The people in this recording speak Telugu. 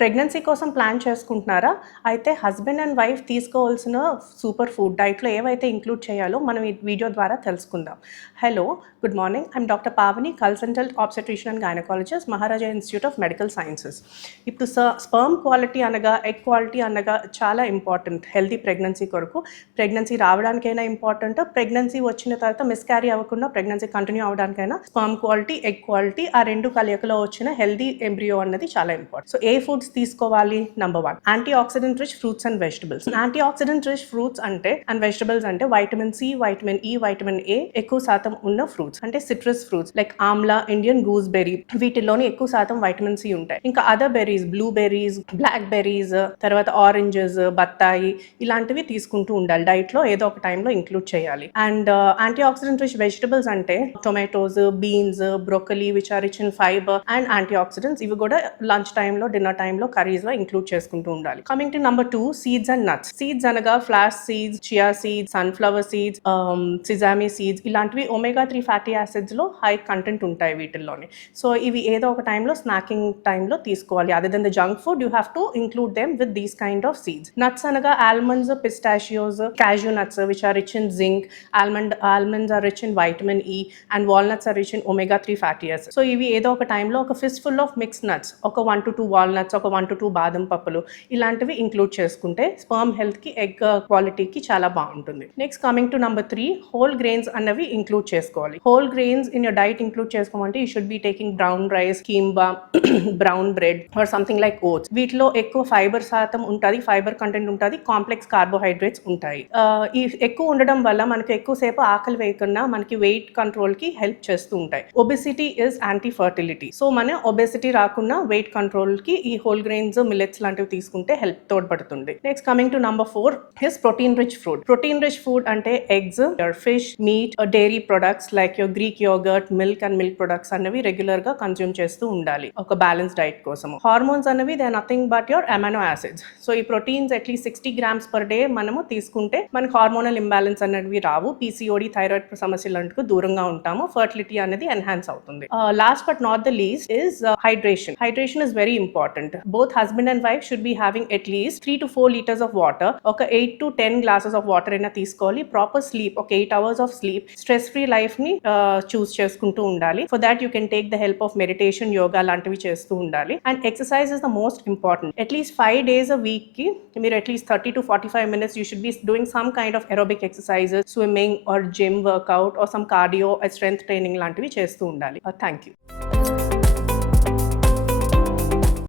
ప్రెగ్నెన్సీ కోసం ప్లాన్ చేసుకుంటున్నారా? అయితే హస్బెండ్ అండ్ వైఫ్ తీసుకోవాల్సిన సూపర్ ఫుడ్ డైట్లో ఏవైతే ఇంక్లూడ్ చేయాలో మనం ఈ వీడియో ద్వారా తెలుసుకుందాం. Hello good morning. I'm doctor Pavani consultant obstetrician and gynaecologist Maharaja institute of medical sciences. ఇప్పుడు స్పర్మ్ క్వాలిటీ అనగా ఎగ్ క్వాలిటీ అనగా చాలా ఇంపార్టెంట్ హెల్తీ ప్రెగ్నెన్సీ కొరకు. ప్రెగ్నెన్సీ రావడానికైనా ఇంపార్టెంట్. ప్రెగ్నెన్సీ వచ్చిన తర్వాత మిస్క్యారీ అవ్వకుండా ప్రెగ్నెన్సీ కంటిన్యూ అవ్వడానికైనా స్పర్మ్ క్వాలిటీ ఎగ్ క్వాలిటీ ఆ రెండు కలయికలో వచ్చిన హెల్దీ ఎంబ్రియో అన్నది చాలా ఇంపార్టెంట్. సో ఏ ఫుడ్స్ తీసుకోవాలి number one antioxidant rich fruits and vegetables antioxidant rich fruits అంటే అండ్ వెజిటబుల్స్ అంటే vitamin C vitamin E vitamin A ఎక్కువ శాతం ఉన్న ఫ్రూట్స్ అంటే citrus fruits like amla Indian gooseberry వీటిలోని ఎక్కువ శాతం వైటమిన్ సి ఉంటాయి. ఇంకా other berries blueberries blackberries తర్వాత ఆరెంజెస్ బత్తాయి ఇలాంటివి తీసుకుంటూ ఉండాలి. డైట్లో ఏదో ఒక టైంలో ఇంక్లూడ్ చేయాలి. And antioxidant rich vegetables అంటే tomatoes beans broccoli which are rich in fibre and antioxidants ఇవి కూడా లంచ్ టైంలో డిన్నర్ టైంలో టైంలో కర్రీస్లో ఇంక్లూడ్ చేసుకుంటూ ఉండాలి. Coming to number two seeds and nuts seeds అనగా flax seeds chia seeds sunflower seeds sesame seeds ఇలాంటివి ఒమేగా త్రీ ఫ్యాటీ యాసిడ్స్లో హై కంటెంట్ ఉంటాయి వీటిల్లోని. సో ఇవి ఏదో ఒక టైంలో స్నాకింగ్ టైంలో తీసుకోవాలి. Other then the junk food you have to include them with these kind of seeds nuts అనగా almonds pistachios cashew nuts which are rich in zinc almond almonds are rich in vitamin E and walnuts are rich in omega three fatty acids so ఇవి ఏదో ఒక టైంలో ఒక fistful of mix nuts ఒక వన్ టు టూ వాల్నట్స్ ఒక వన్ టు టూ బాదం పప్పులు ఇలాంటివి ఇంక్లూడ్ చేసుకుంటే స్పర్మ్ హెల్త్కి ఎగ్ క్వాలిటీకి చాలా బాగుంటుంది. Next coming to number three whole grains అన్నవి ఇంక్లూడ్ చేసుకోవాలి. Whole grains in your diet include చేసుకోమంటే you should be taking brown rice quinoa brown bread or something like oats వీటిలో ఎక్కువ ఫైబర్ శాతం ఉంటుంది ఫైబర్ కంటెంట్ ఉంటుంది కాంప్లెక్స్ కార్బోహైడ్రేట్స్ ఉంటాయి. ఈ ఎక్కువ ఉండడం వల్ల మనకి ఎక్కువసేపు ఆకలి వేయకుండా మనకి వెయిట్ కంట్రోల్కి హెల్ప్ చేస్తూ ఉంటాయి. Obesity is anti fertility so మన ఒబెసిటీ రాకుండా వెయిట్ కంట్రోల్కి ఈ హోల్ గ్రెయిన్స్ మిల్లెట్స్ లాంటివి తీసుకుంటే హెల్ప్ తోడ్పడుతుంది next coming to number four is protein rich food protein rich food అంటే eggs your fish meat dairy products like your Greek yogurt milk and milk products అనేవి రెగ్యులర్గా కన్జ్యూమ్ చేస్తూ ఉండాలి. ఒక బ్యాలెన్స్ డైట్ కోసం హార్మోన్స్ అనేవి they nothing but your amino acids so ఈ proteins at least sixty grams per day మనము తీసుకుంటే మనకి హార్మోనల్ ఇంబ్యాలెన్స్ అనేవి రావు. పీసీఓడి థైరాయిడ్ సమస్యలకు దూరంగా ఉంటాము. ఫర్టిలిటీ అనేది ఎన్హాన్స్ అవుతుంది. Last but not the least is hydration hydration is very important both husband and wife should be having at least three to four litres of water ఒక eight to ten glasses of water అయినా తీసుకోవాలి. ప్రాపర్ స్లీప్ ఒక eight hours of sleep stress free లైఫ్ని చూస్ చేసుకుంటూ ఉండాలి. For that you can take the help of meditation yoga లాంటివి చేస్తూ ఉండాలి. And exercise is the most important at least five days a వీక్కి మీరు at least thirty to forty five minutes you should be doing some kind of aerobic exercises swimming or gym workout or some cardio strength training లాంటివి చేస్తూ ఉండాలి. Thank you